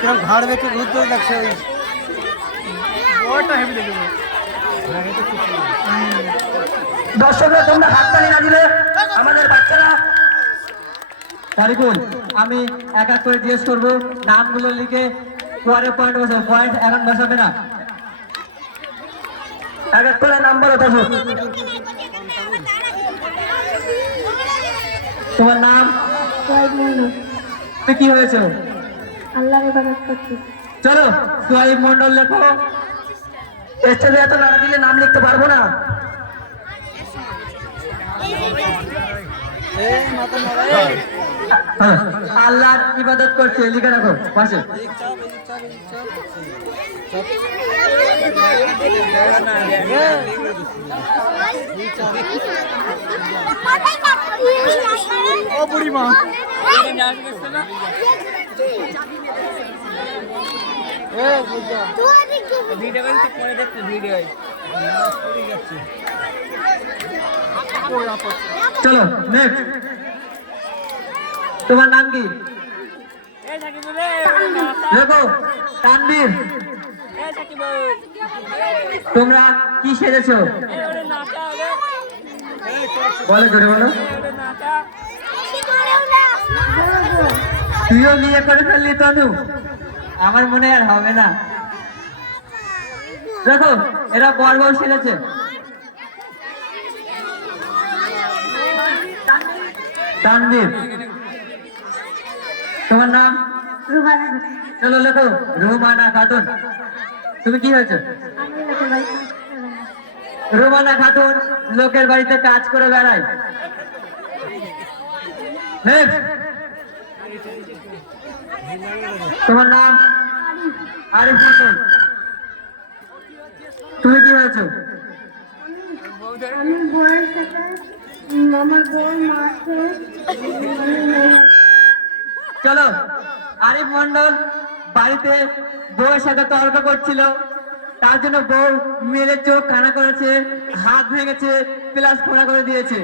কিরম ঘাড় বেঁকে ঘুরতে দেখছে ওই দর্শকরা, তোমরা হাততালি না দিলে আমাদের বাচ্চারা। তারিকুল, আমি এক এক করে জিজ্ঞেস করব। নামগুলো লিখে পয়েন্ট বসাবো। পয়েন্ট এখন বসাবে না। এক এক করে নাম বলো দর্শক তোমার নাম? কি হয়েছে? আল্লাহর ইবাদত করছি চলো সোহাইব মন্ডল লেখো। স্টেজে এত নাড়া দিলে নাম লিখতে পারব না। হ্যাঁ, আল্লাহর ইবাদত করছে লিখে রাখো পাশে। ও বুড়ি মা ভিডিও কিন্তু পরে দেখতে ভিডিও চলো নেক্সট তোমার নাম কি এই সাকিব রে লেখো তানবীর এই সাকিব তোমরা কি সেজেছো? ওরে বলো জোরে বলো। তুইও বিয়ে করে ফেললি তনু। আমার মনে আর হবে না। দেখো এরা বর বউ সেরেছে তানভীর। তোমার নাম? চলো লেখো রুমানা খাতুন। তুমি কি হয়েছে? রুমানা খাতুন, লোকের বাড়িতে কাজ করে বেড়ায়। তোমার নাম? আরিফ হাসান। তুমি কি হয়েছো? চলো, আরিফ মন্ডল বাড়িতে বউয়ের সাথে তর্ক করছিল। তার জন্য বউ মেয়েদের চোখ কানা করেছে হাত ভেঙেছে প্লাস ফোড়া করে দিয়েছে।